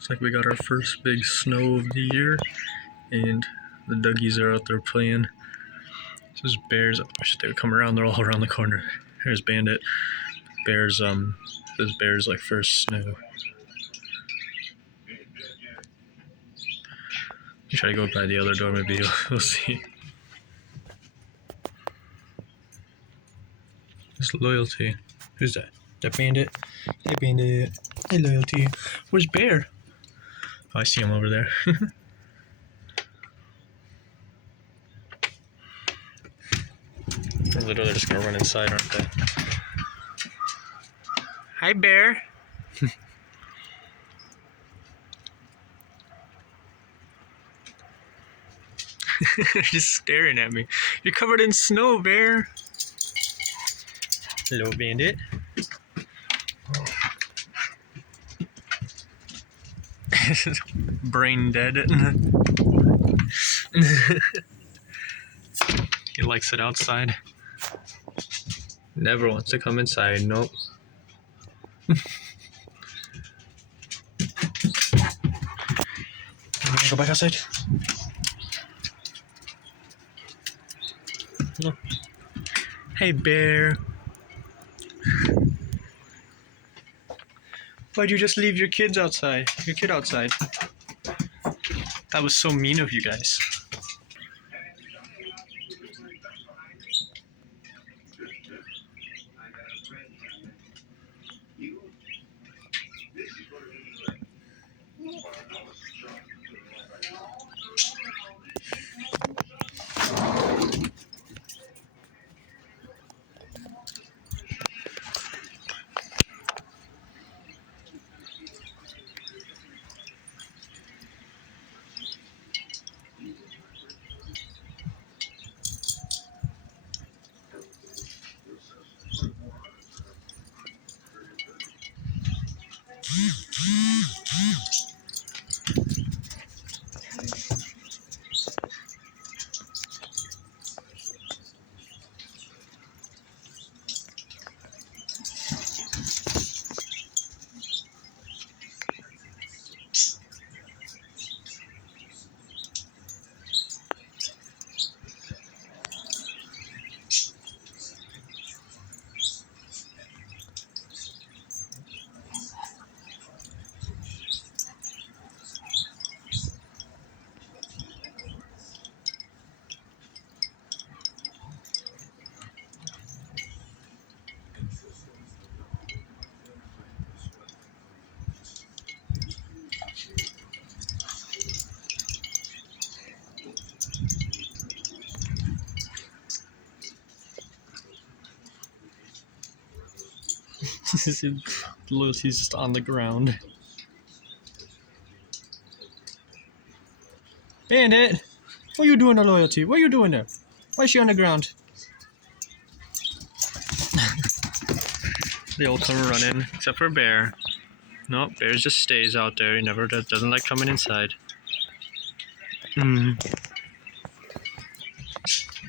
Looks like we got our first big snow of the year, and the Dougies are out there playing. There's bears. I wish they would come around. They're all around the corner. Here's Bandit. Bears. This bear's like first snow. Try to go by the other door. Maybe we'll see. It's Loyalty. Who's that? That Bandit? Hey, Bandit. Hey, Loyalty. Where's Bear? Oh, I see him over there. They're literally just gonna run inside, aren't they? Hi, Bear. They're just staring at me. You're covered in snow, Bear. Hello, Bandit. Brain dead. He likes it outside. Never wants to come inside. Nope. Go back outside. No. Hey, Bear. Why'd you just leave your kids outside? Your kid outside. That was so mean of you guys. Lucy's just on the ground. Bandit! What are you doing to Loyalty? What are you doing there? Why is she on the ground? They all come running, except for Bear. No, Bear just stays out there. He never doesn't like coming inside.